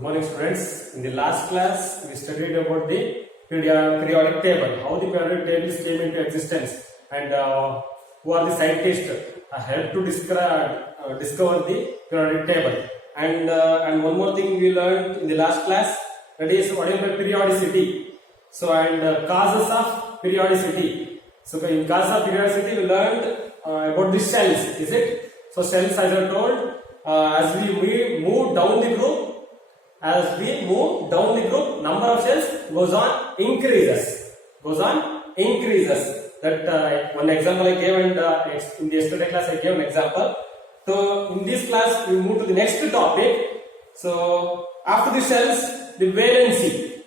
Good morning, students. In the last class, we studied about the periodic table, how the periodic tables came into existence, and who are the scientists helped to discover the periodic table. And one more thing we learned in the last class, that is what is periodicity. So and causes of periodicity. So in causes of periodicity, we learned about the cells. Is it? So cells, as I told, as we move down the group. Number of cells goes on increases. That one example I gave, and in the yesterday class I gave an example. So in this class we move to the next topic. So after the cells, the valency.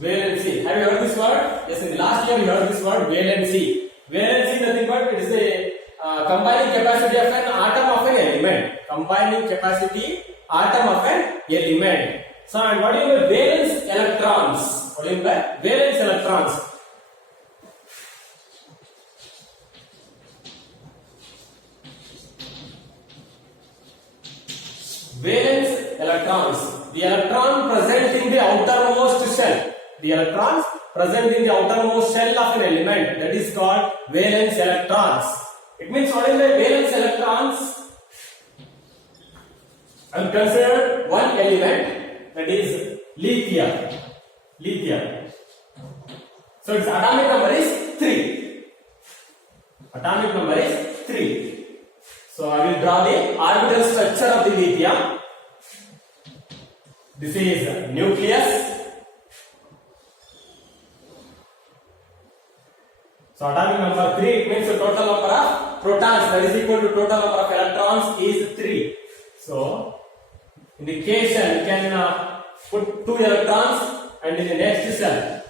Valency. Have you heard this word? Yes, in the last year we heard this word valency. Valency, nothing but it is a combining capacity of an atom of an element. Combining capacity atom of an element. So, and what do you mean by valence electrons? What do you mean by valence electrons? Valence electrons. The electron present in the outermost shell. The electrons present in the outermost shell of an element, that is called valence electrons. It means what is the valence electrons? I will consider one element, that is lithium. So its atomic number is 3. Atomic number is 3. So I will draw the orbital structure of the lithium. This is nucleus. So atomic number 3, it means the total number of protons, that is equal to total number of electrons is 3. So in the K shell you can put 2 electrons, and in the next shell,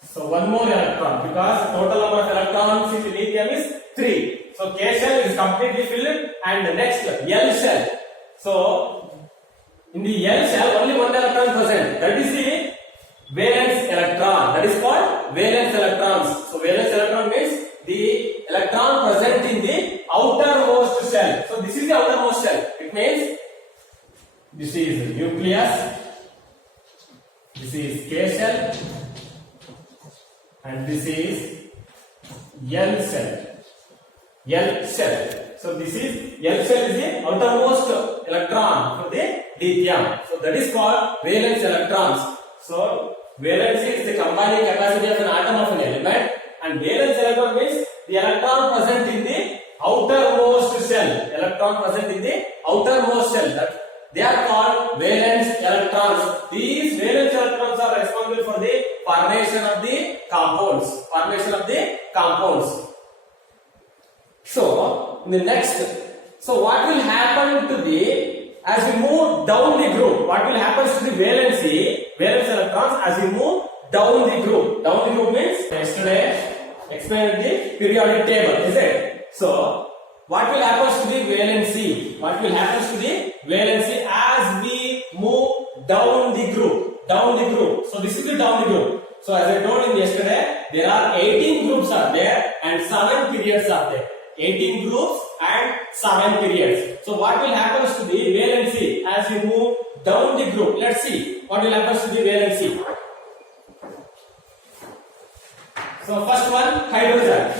so one more electron, because the total number of electrons in the lithium is 3. So K shell is completely filled, and the next L shell. So in the L shell only one electron present, that is the valence electron, that is called valence electrons. So valence electron means the electron present in the outermost shell. So this is the outermost shell. It means this is nucleus, this is K shell, and this is L shell. So this is L shell is the outermost electron for the lithium. So that is called valence electrons. So valency is the combining capacity of an atom of an element, and valence electron means the electron present in the outermost shell. Electron present in the outermost shell. That they are called valence electrons. These valence electrons are responsible for the formation of the compounds. So in the next, so what will happen to the, as we move down the group, what will happen to the valence electrons as we move down the group? Down the group means yesterday explained the periodic table, is it? So what will happen to the valency? What will happen to the valency as we move down the group? So this is the down the group. So as I told in yesterday, there are 18 groups are there and 7 periods are there. 18 groups and 7 periods. So what will happen to the valency as we move down the group? Let's see what will happen to the valency. So first one, hydrogen.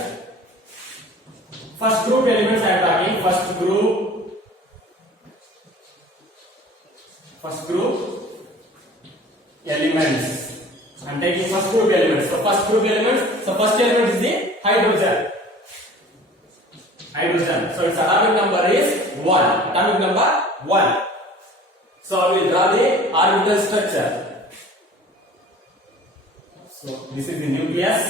First group elements I am talking. First group elements. I am taking first group elements. So first element is the hydrogen. So its atomic number is 1. So we will draw the orbital structure. So this is the nucleus.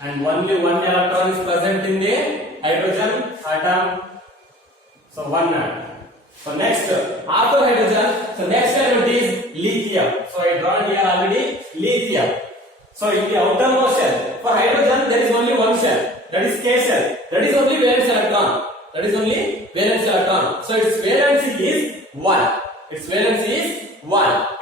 And only one electron is present in the hydrogen atom. So one atom. So next, after hydrogen, so next element is lithium. So I drawn here already lithium. So in the outermost shell, for hydrogen there is only one shell, that is K shell. That is only valence electron. So its valency is 1.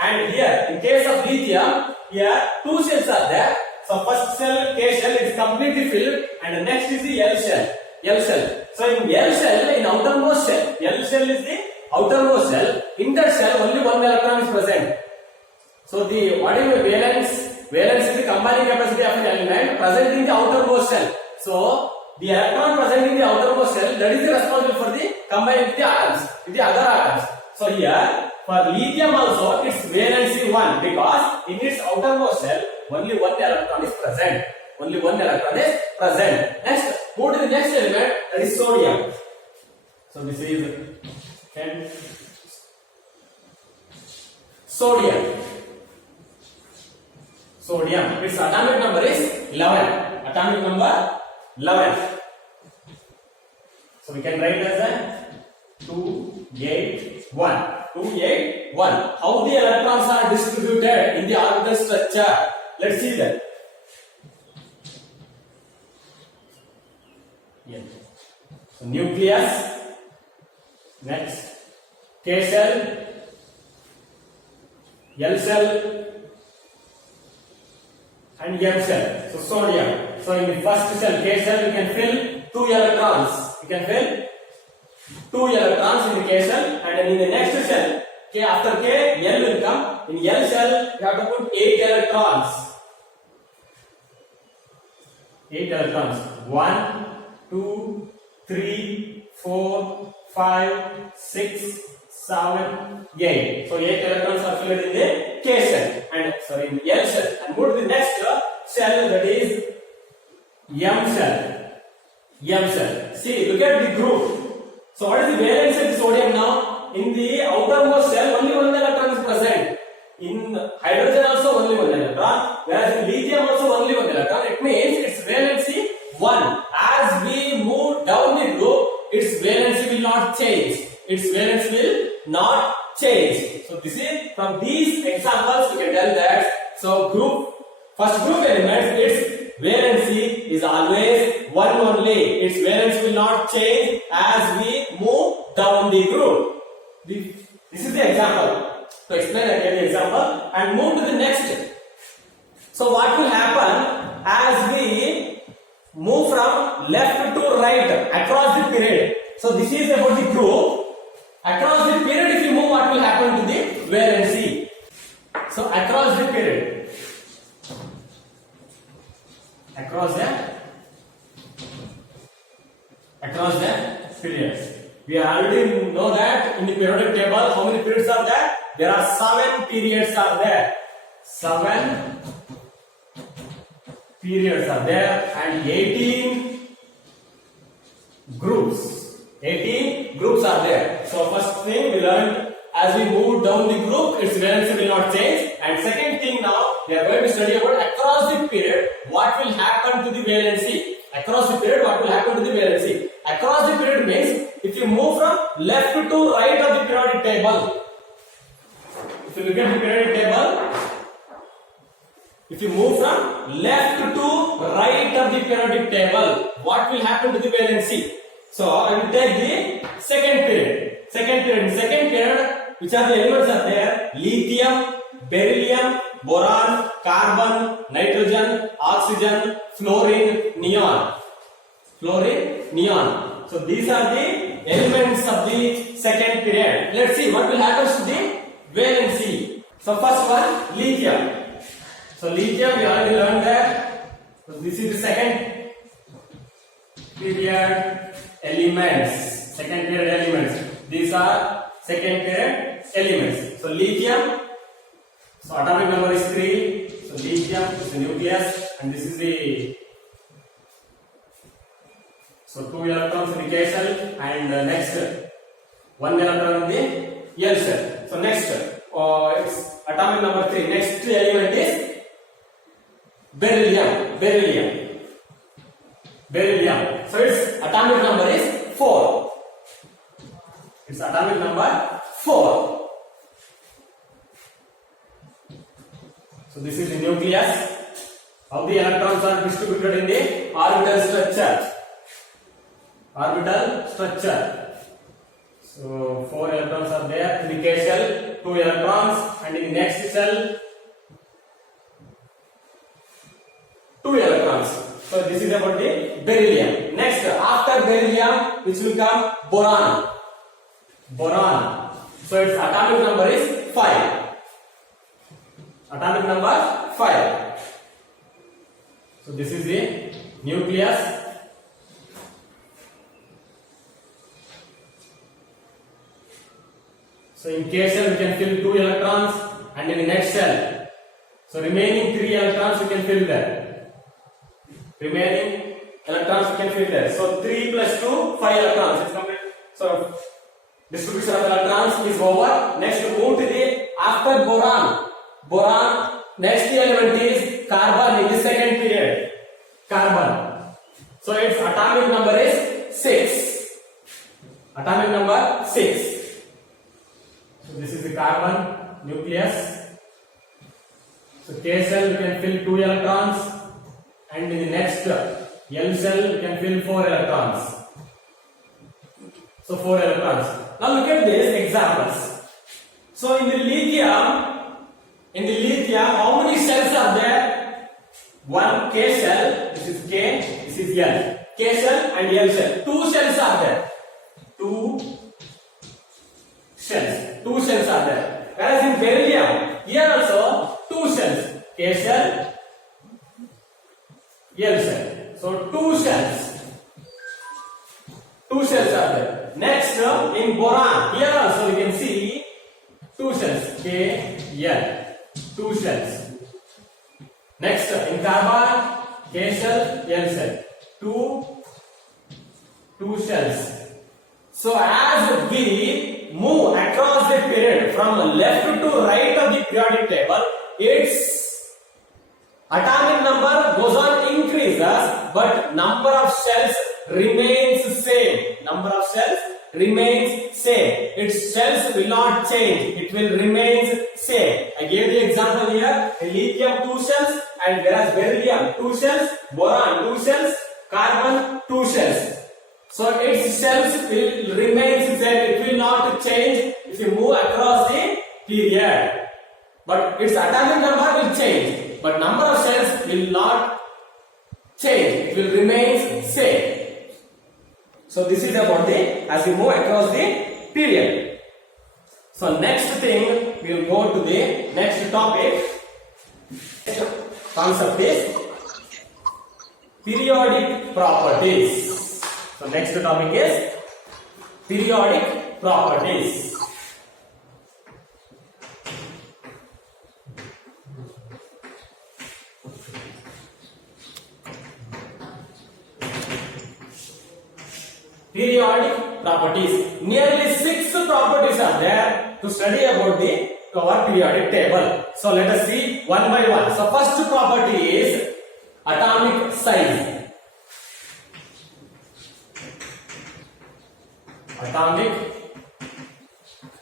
And here, in case of lithium, here 2 shells are there. So first cell K shell is completely filled, and the next is the L shell. L shell. So in L shell, in outermost shell, L shell is the outermost shell. In that shell, only one electron is present. So the what is the valence? Valence is the combining capacity of an element present in the outermost shell. So the electron present in the outermost shell, that is the responsible for the combining with the atoms, with the other atoms. So here for lithium also its valency 1 because in its outermost shell only one electron is present. Only one electron is present. Next, move to the next element, that is sodium. So this is sodium. Sodium. Its atomic number is 11. Atomic number 11. So we can write as a 281. 281. How the electrons are distributed in the orbital structure? Let's see that. Yeah. So nucleus. Next, K shell, L shell, and M shell. So sodium. So in the first shell, K shell, you can fill 2 electrons. You can fill 2 electrons in the K shell, and in the next shell, K after K, L will come. In L shell, you have to put 8 electrons. 8 electrons. 1, 2, 3, 4, 5, 6, 7, 8. So 8 electrons are filled in the K shell and sorry in the L shell. And move to the next shell, that is M shell. M shell. See, look at the group. So what is the valence of the sodium now? In the outermost shell, only one electron is present. In hydrogen also only one electron, whereas in lithium also only one electron. It means its valency 1. As we move down the group, its valency will not change. Its valence will not change. So this is from these examples we can tell that. So first group element, its valency is always 1 only. Its valence will not change as we move down the group. This is the example. To explain again the example and move to the next. So what will happen as we move from left to right across the period? So this is about the group. Across the period, if you move, what will happen to the valency? So across the period, across the periods, we already know that in the periodic table, how many periods are there? There are 7 periods are there. 7 periods are there and 18 groups. 18 groups are there. So first thing we learned, as we move down the group, its valency will not change. And second thing now, we are going to study about across the period, what will happen to the valency. Across the period, what will happen to the valency. Across the period means, if you move from left to right of the periodic table, if you look at the periodic table, if you move from left to right of the periodic table, what will happen to the valency? So I will take the second period. Second period, which are the elements are there? Lithium, beryllium, boron, carbon, nitrogen, oxygen, fluorine, neon. So these are the elements of the second period. Let's see what will happen to the valency. So first one, lithium. So lithium, we already learned that. So this is the second period elements. Second period elements. These are second period elements. So lithium. So atomic number is 3. So lithium is the nucleus, and this is the. So 2 electrons in the K shell, and next 1 electron in the L shell. So next, it's atomic number 3. Next element is beryllium. So its atomic number is 4. Its atomic number 4. So this is the nucleus. How the electrons are distributed in the orbital structure. So 4 electrons are there in the K shell, 2 electrons, and in the next shell 2 electrons. So this is about the beryllium. Next, after beryllium, which will come boron. Boron. So its atomic number is 5. Atomic number 5. So this is the nucleus. So in K cell we can fill 2 electrons, and in the next cell, so remaining 3 electrons we can fill there. Remaining electrons we can fill there. So 3 plus 2, 5 electrons. It's complete. So distribution of electrons is over. Next move to the after boron. Boron, next element is carbon in the second period. Carbon. So its atomic number is 6. Atomic number 6. So this is the carbon nucleus. So K cell we can fill 2 electrons, and in the next L cell we can fill 4 electrons. So 4 electrons. Now look at these examples. So in the lithium, how many cells are there? One K cell, this is K, this is L. K cell and L cell. 2 cells are there. 2 cells. 2 cells are there. Whereas in beryllium, here also 2 cells. K cell, L cell. So 2 cells. 2 cells are there. Next, in boron, here also you can see 2 cells. K, L. 2 cells. Next, in carbon, K cell, L cell. 2 cells. So as we move across the period from left to right of the periodic table, its atomic number goes on increases, but number of cells remains same. Number of cells remains same. Its cells will not change. It will remain same. I gave the example here. Lithium 2 cells, and whereas beryllium 2 cells, boron 2 cells, carbon 2 cells. So its cells will remain same. It will not change if you move across the period. But its atomic number will change. But number of cells will not change. It will remain same. So this is about the as we move across the period. So next thing we will go to the next topic. Concept is periodic properties. So next topic is periodic properties. Periodic properties. Nearly 6 properties are there to study about our periodic table. So let us see one by one. So first property is atomic size. Atomic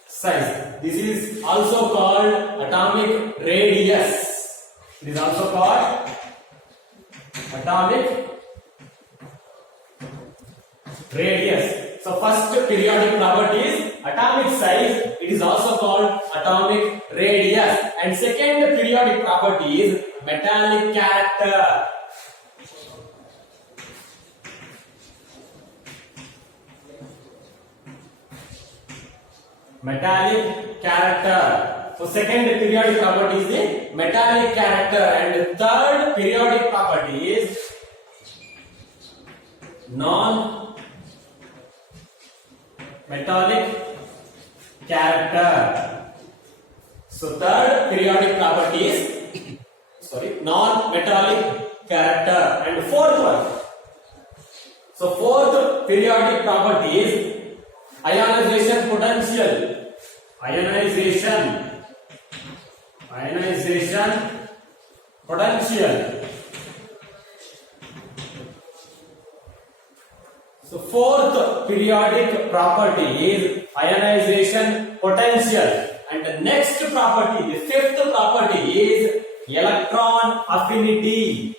size. This is also called atomic radius. It is also called atomic radius. So first periodic property is atomic size. It is also called atomic radius. And second periodic property is metallic character. Metallic character. So second periodic property is the metallic character, and the third periodic property is non-metallic character. So third periodic property is non-metallic character, and fourth one. So fourth periodic property is ionization potential. Ionization potential. So fourth periodic property is ionization potential, and the next property, the fifth property is electron affinity.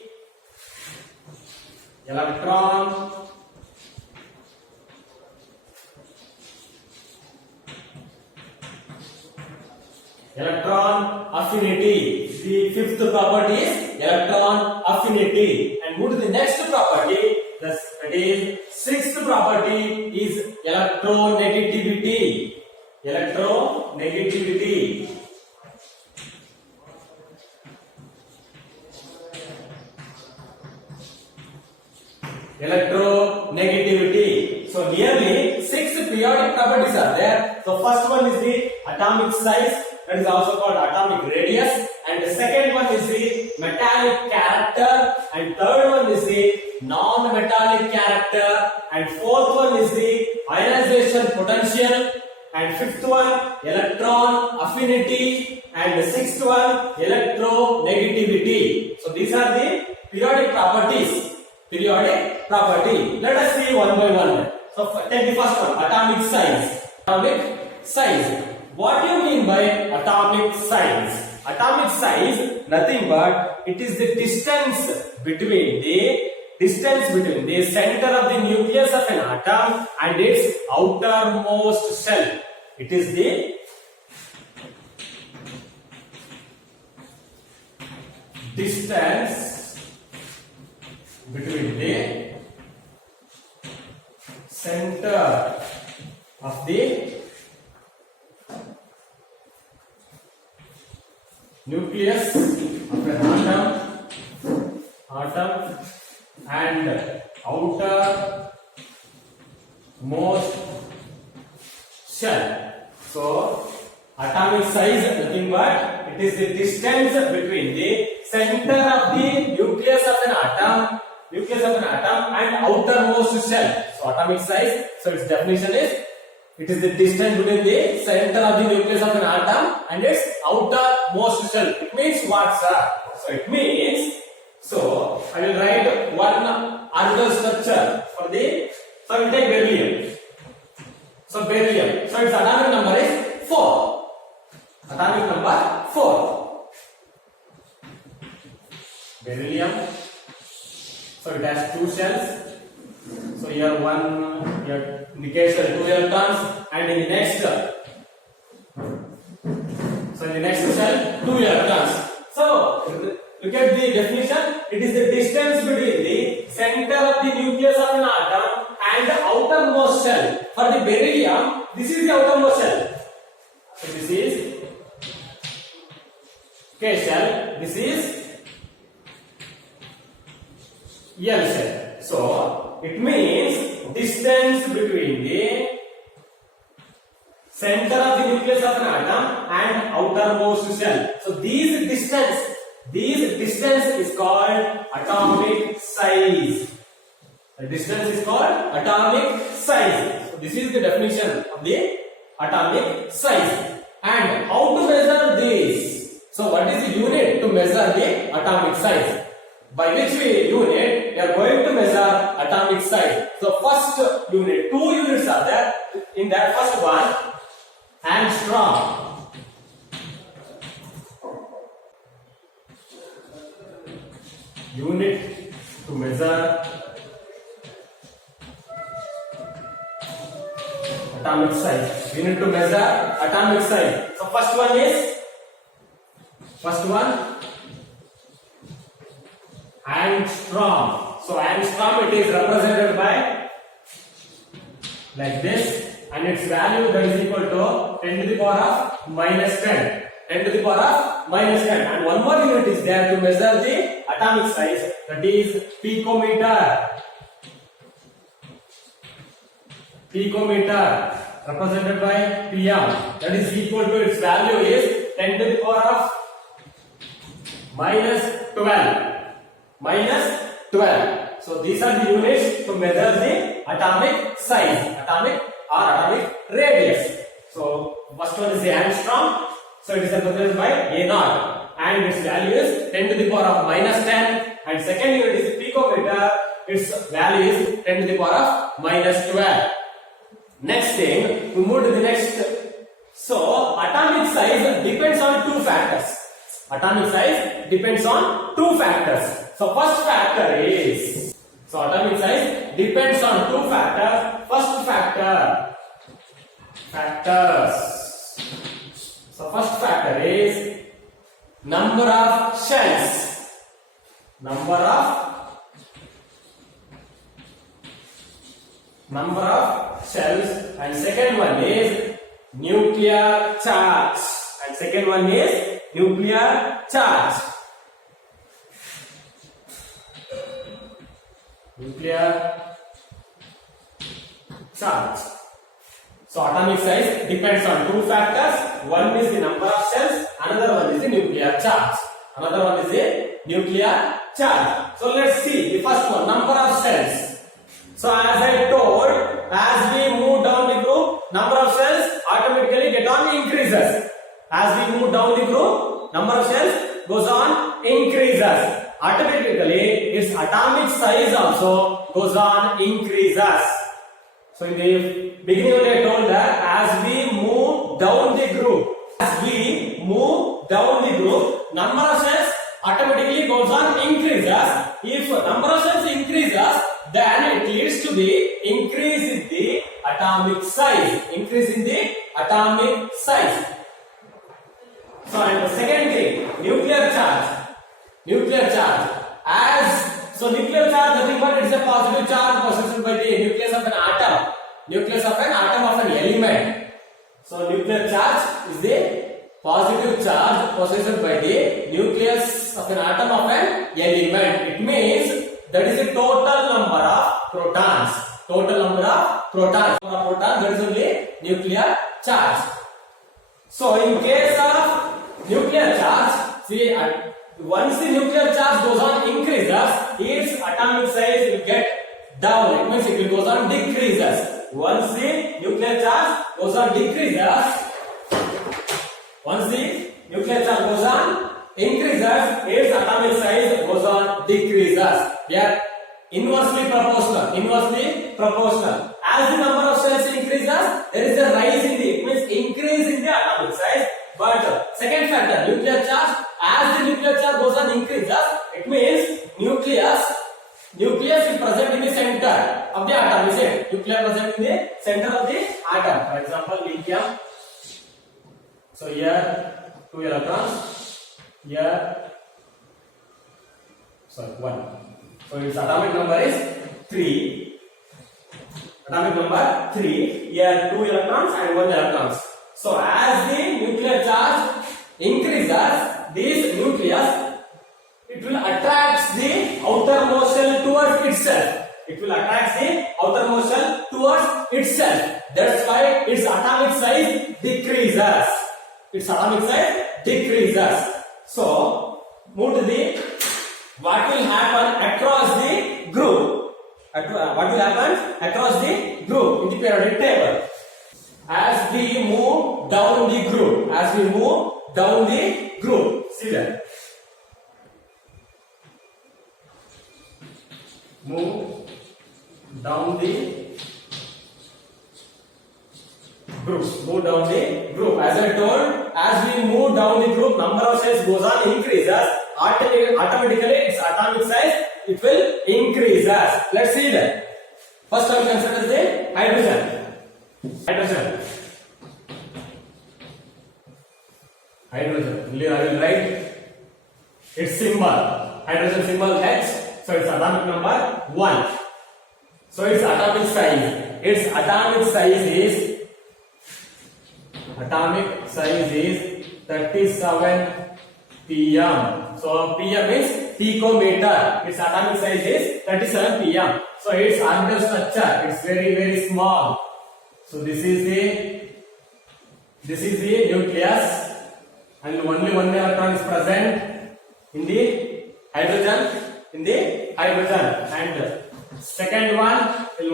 Electron affinity. The fifth property is electron affinity. And move to the next property. That is sixth property is electronegativity. Electronegativity. Electronegativity. So nearly 6 periodic properties are there. So first one is the atomic size, that is also called atomic radius, and the second one is the metallic character, and third one is the non-metallic character, and fourth one is the ionization potential, and fifth one electron affinity, and the sixth one electronegativity. So these are the periodic properties. Periodic property. Let us see one by one. So take the first one, atomic size. Atomic size. What do you mean by atomic size? Atomic size, nothing but it is the distance between the center of the nucleus of an atom and its outermost shell. It is the distance between the center of the nucleus of an atom and outermost shell. So atomic size nothing but it is the distance between the center of the nucleus of an atom and outermost shell. So atomic size, so its definition is it is the distance between the center of the nucleus of an atom and its outermost shell. It means what, sir? So it means, so I will write one orbital structure for the, so I will take beryllium. So beryllium, so its atomic number is 4. Atomic number 4. Beryllium. So it has 2 shells. So here indicates 2 electrons, and in the next, shell 2 electrons. So look at the definition. It is the distance between the center of the nucleus of an atom and the outermost shell. For the beryllium, this is the outermost shell. So this is K shell. This is L shell. So it means distance between the center of the nucleus of an atom and outermost shell. So this distance is called atomic size. The distance is called atomic size. So this is the definition of the atomic size. And how to measure this? So what is the unit to measure the atomic size? By which unit we are going to measure atomic size. So first unit, 2 units are there. In that first one, angstrom. Unit to measure atomic size. Unit to measure atomic size. So first one angstrom. So angstrom, it is represented by like this, and its value that is equal to 10 to the power of minus 10. 10 to the power of minus 10. And one more unit is there to measure the atomic size, that is picometer. Picometer represented by pm, that is equal to, its value is 10 to the power of minus 12. Minus 12. So these are the units to measure the atomic size, atomic radius. So first one is the angstrom. So it is represented by A0, and its value is 10 to the power of minus 10. And second unit is picometer. Its value is 10 to the power of minus 12. Next thing, we move to the next. So atomic size depends on 2 factors. Atomic size depends on 2 factors. So first factor is, so atomic size depends on 2 factors. First factors. So first factor is number of shells. number of shells, and second one is nuclear charge, and second one is nuclear charge. Nuclear charge. So atomic size depends on two factors. One is the number of shells, another one is the nuclear charge. Another one is the nuclear charge. So let's see the first one, number of shells. So as I told, as we move down the group, number of shells automatically get on increases. As we move down the group, number of shells goes on increases. Automatically its atomic size also goes on increases. So in the beginning only I told that as we move down the group, number of cells automatically goes on increases. If number of cells increases, then it leads to the increase in the atomic size. So and the second thing, nuclear charge. Nuclear charge. Nuclear charge, nothing but it is a positive charge possessed by the nucleus of an atom. Nucleus of an atom of an element. So nuclear charge is the positive charge possessed by the nucleus of an atom of an element. It means that is the total number of protons. That is only nuclear charge. So in case of nuclear charge, see, once the nuclear charge goes on increases, its atomic size will get down. It means it will goes on decreases. Once the nuclear charge goes on decreases, its atomic size goes on decreases. They are inversely proportional. As the number of cells increases, there is a rise in the, it means increase in the atomic size. But second factor, nuclear charge, as the nuclear charge goes on increases, it means nucleus is present in the center of the atom, is it? Nucleus present in the center of the atom. For example, lithium. So here 2 electrons, here 1. So its atomic number is 3. Here 2 electrons and 1 electrons. So as the nuclear charge increases, this nucleus, it will attract the outermost shell towards itself. That's why its atomic size decreases. So move to the what will happen across the group. In the periodic table. As we move down the group, see that. Move down the group. As I told, as we move down the group, number of cells goes on increases. Automatically its atomic size it will increase. Let's see that. First I will consider the hydrogen. I will write its symbol. Hydrogen symbol H. So its atomic number 1. So its atomic size. Atomic size is 37 pm. So pm is picometer. Its atomic size is 37 pm. So its orbital structure is very small. So this is the nucleus, and only 1 electron is present in the hydrogen. And second one, in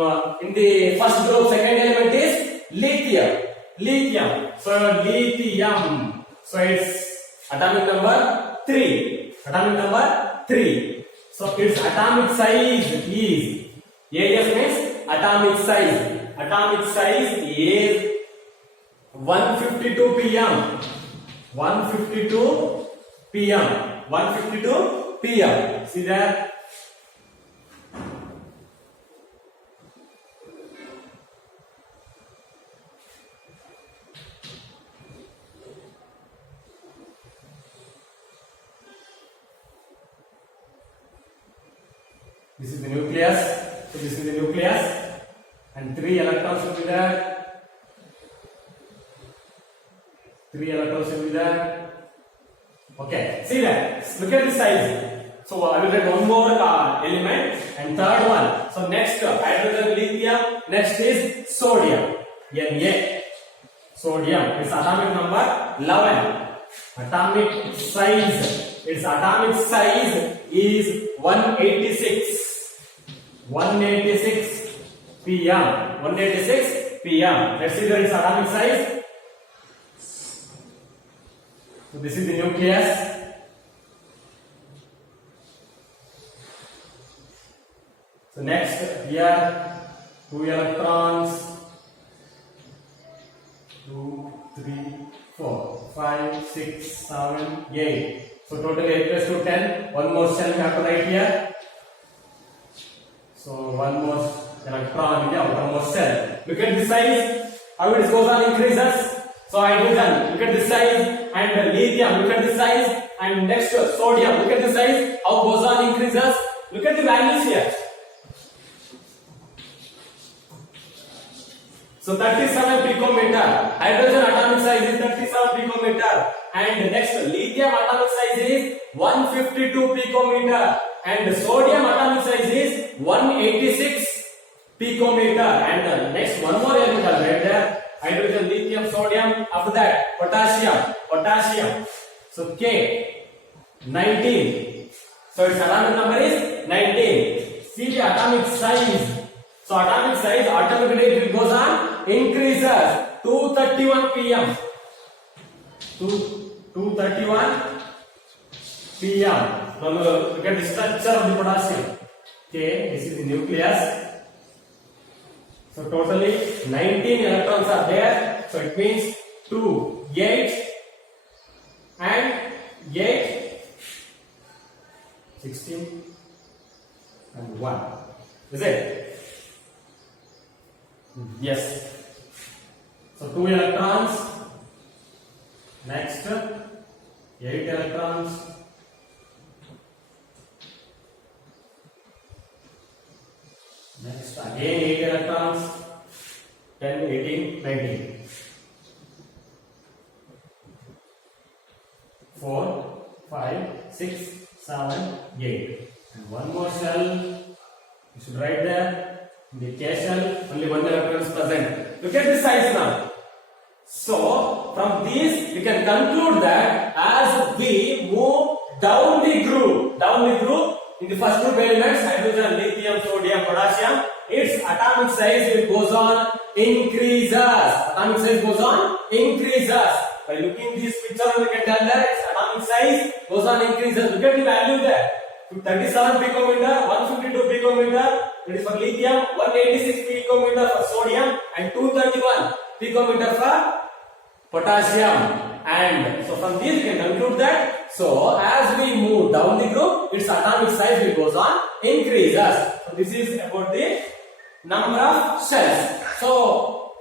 the first group, second element is lithium. So lithium. So its atomic number 3. So its atomic size is, AS means atomic size. Atomic size is 152 pm. 152 pm. See that? This is the nucleus. So this is the nucleus, and 3 electrons will be there. 3 electrons will be there. Okay, see that. Look at the size. So I will get one more element, and third one. So next hydrogen, lithium. Next is sodium. Na. Sodium. Its atomic number 11. Atomic size. Its atomic size is 186. 186 pm. 186 pm. Let's see its atomic size. So this is the nucleus. So next here 2 electrons. 2, 3, 4, 5, 6, 7, 8. So total 8 plus 2, 10. One more cell we have to write here. So one more electron in the outermost cell. Look at the size. How it goes on increases. So hydrogen, look at the size, and lithium, look at the size, and next sodium, look at the size. How goes on increases. Look at the values here. So 37 picometer. Hydrogen atomic size is 37 picometer. And next lithium atomic size is 152 picometer. And sodium atomic size is 186 picometer. And next one more element right there. Hydrogen, lithium, sodium. After that potassium. Potassium. So K 19. So its atomic number is 19. See the atomic size. So atomic size automatically it goes on increases. 231 pm. 231 pm. Now look at the structure of the potassium. Okay, this is the nucleus. So totally 19 electrons are there. So it means 2, 8 and 8, 16 and 1. Is it? Yes. So 2 electrons. Next 8 electrons. Next again 8 electrons. 10, 18, 19. 4, 5, 6, 7, 8. And one more cell. You should write there. In the K cell, only 1 electron is present. Look at the size now. So, from these, we can conclude that as we move down the group, in the first group elements, hydrogen, lithium, sodium, potassium, its atomic size will goes on increases. Atomic size goes on increases. By looking this picture, we can tell that its atomic size goes on increases. Look at the value there. 37 picometer, 152 picometer. It is for lithium, 186 picometer for sodium, and 231 picometer for potassium. And so from this we can conclude that so as we move down the group, its atomic size will goes on increases. So this is about the number of shells. So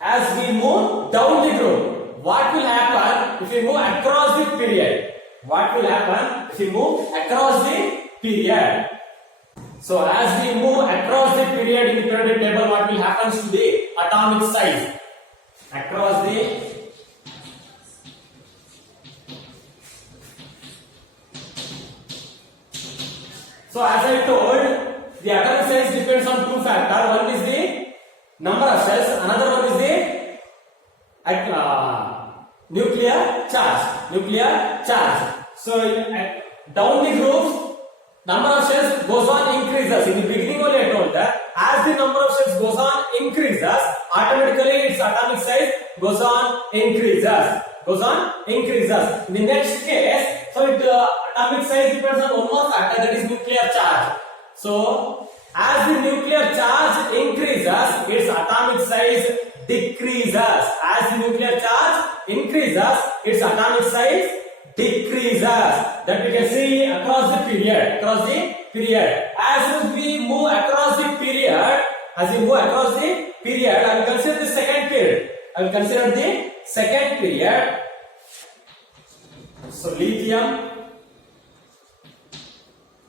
as we move down the group, what will happen if we move across the period? What will happen if we move across the period? So as we move across the period in the periodic table, what will happen to the atomic size? Across the so as I told, the atomic size depends on 2 factors. One is the number of cells, another one is the nuclear charge. Nuclear charge. So down the groups, number of shells goes on increases. In the beginning only I told that as the number of shells goes on increases, automatically its atomic size goes on increases. Goes on increases. In the next case, so atomic size depends on one more factor, that is nuclear charge. So as the nuclear charge increases, its atomic size decreases. As the nuclear charge increases, its atomic size decreases. That we can see across the period. Across the period. As we move across the period, I will consider the second period. I will consider the second period. So lithium,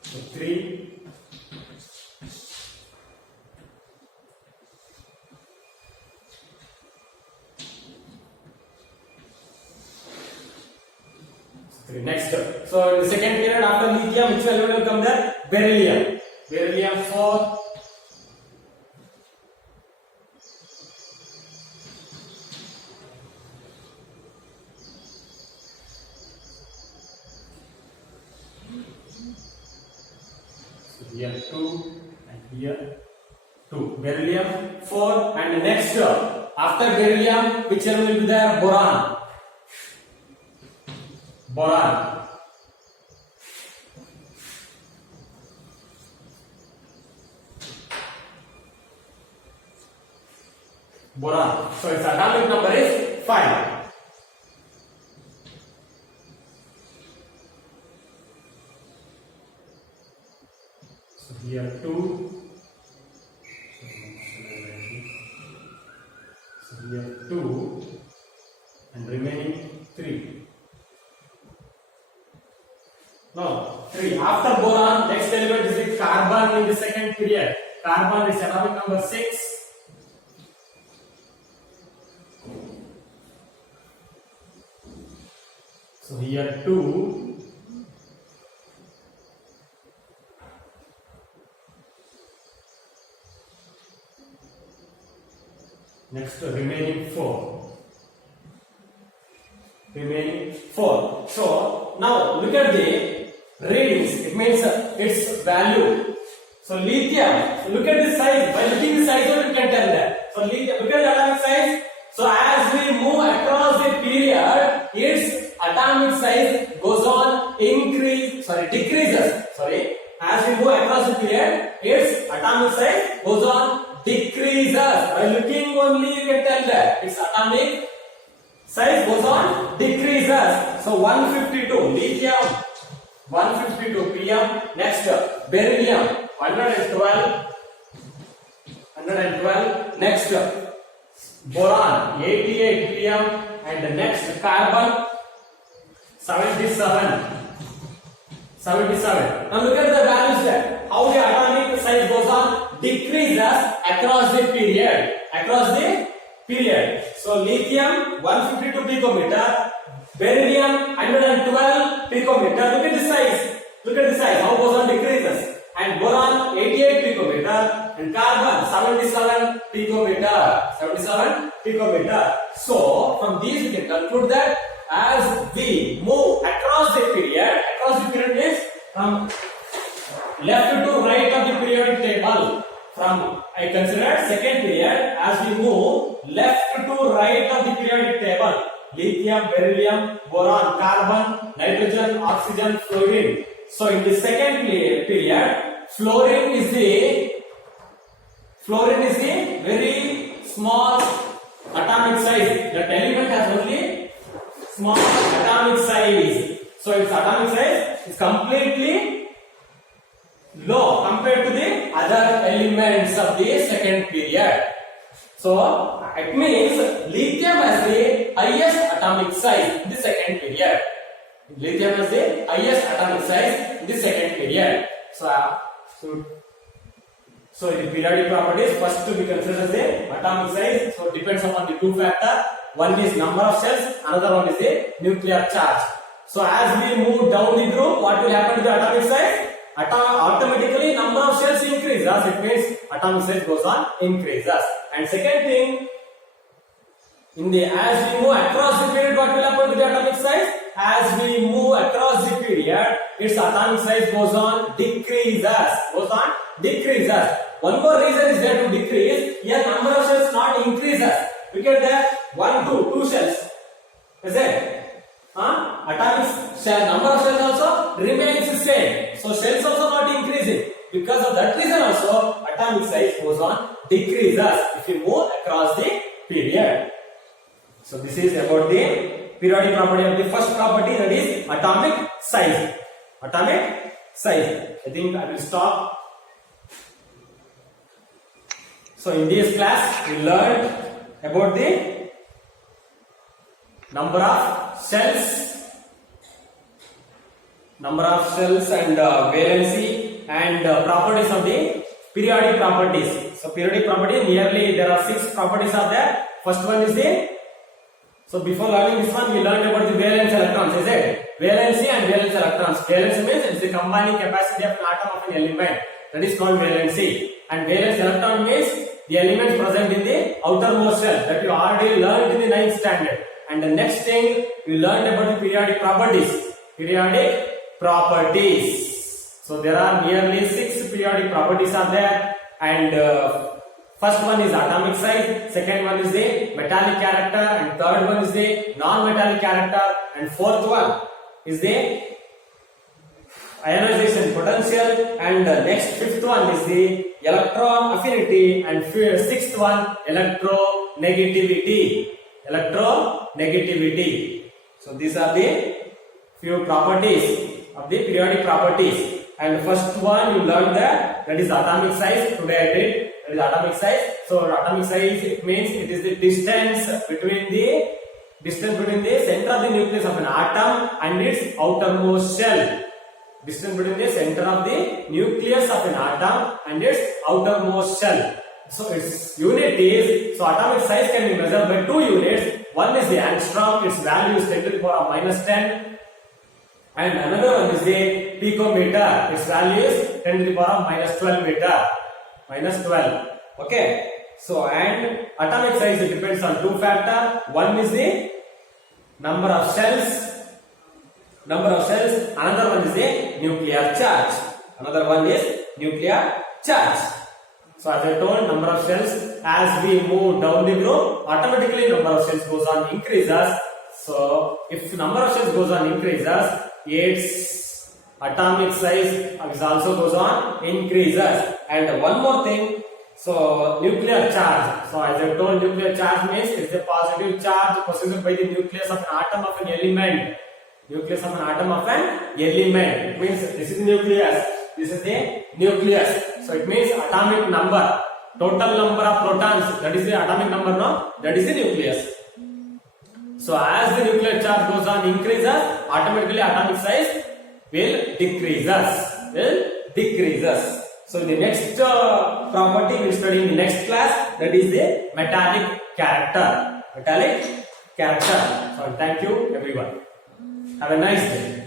so 3, 3. Next. So in the second period after lithium, which element will come there? Beryllium. Beryllium 4. So here 2 and here 2. Beryllium 4, and next after beryllium, which element will be there? Boron. Boron. Boron. So its atomic number is 5. So here 2. So here 2 and remaining 3. No, 3. After boron, next element is the carbon in the second period. Carbon is atomic number 6. So here 2. Next remaining 4. Remaining 4. So now look at the readings. It means its value. So lithium, look at the size. By looking at the size, you can tell that. So lithium, look at the atomic size. So as we move across the period, its atomic size goes on decreases. As we move across the period, its atomic size goes on decreases. By looking only, you can tell that its atomic size goes on decreases. So 152 lithium, 152 pm. Next beryllium 112. Next boron 88 pm, and the next carbon 77. Now look at the values there. How the atomic size goes on decreases across the period. So lithium 152 picometer, beryllium 112 picometer. Look at the size. How goes on decreases. And boron 88 picometer and carbon 77 picometer. So from these we can conclude that as we move across the period means from left to right of the periodic table. From I consider second period, as we move left to right of the periodic table, lithium, beryllium, boron, carbon, nitrogen, oxygen, fluorine. So in the second period, fluorine is the very small atomic size. That element has only small atomic size. So its atomic size is completely low compared to the other elements of the second period. So it means lithium has the highest atomic size in the second period. Lithium has the highest atomic size in the second period. So the periodic properties, first to be considered as the atomic size. So it depends upon the two factors. One is number of shells, another one is the nuclear charge. So as we move down the group, what will happen to the atomic size? Automatically number of shells increases. It means atomic size goes on increases. And second thing, as we move across the period, what will happen to the atomic size? As we move across the period, its atomic size goes on decreases. One more reason is there to decrease. Here number of shells not increases. Look at that, 2 shells. Is it? Atomic shell number of shells also remains the same. So shells also not increasing. Because of that reason also, atomic size goes on decreases if you move across the period. So this is about the periodic property of the first property, that is atomic size. I think I will stop. So in this class we learned about the number of shells and valency and properties of the periodic properties. So periodic property, nearly there are 6 properties are there. First one is the, so before learning this one we learned about the valence electrons, is it? valency and valence electrons. Valence means it's the combining capacity of an atom of an element. That is called valency. And valence electron means the elements present in the outermost shell that you already learned in the 9th standard. And the next thing you learned about the periodic properties. Periodic properties. So there are nearly 6 periodic properties are there, and first one is atomic size, second one is the metallic character, and third one is the non-metallic character, and fourth one is the ionization potential, and the next fifth one is the electron affinity, and sixth one electronegativity. Electronegativity. So these are the few properties of the periodic properties. And first one you learned that is atomic size. Today I did, that is atomic size. So atomic size, it means it is the distance between the center of the nucleus of an atom and its outermost shell. Distance between the center of the nucleus of an atom and its outermost shell. So its unit is, so atomic size can be measured by 2 units. One is the angstrom, its value is 10 to the power of -10. And another one is the picometer, its value is 10 to the power of -12 meter. -12. Okay. So, and atomic size, it depends on 2 factors. One is the number of shells. Another one is the nuclear charge. So as I told, number of shells, as we move down the group, automatically number of shells goes on increases. So if number of shells goes on increases, its atomic size is also goes on increases. And one more thing, so nuclear charge. So as I told, nuclear charge means it's a positive charge possessed by the nucleus of an atom of an element. It means this is nucleus. This is the nucleus. So it means atomic number, total number of protons, that is the atomic number, no? That is the nucleus. So as the nuclear charge goes on increases, automatically atomic size will decreases. So the next property we will study in the next class, that is the metallic character. So thank you everyone. Have a nice day.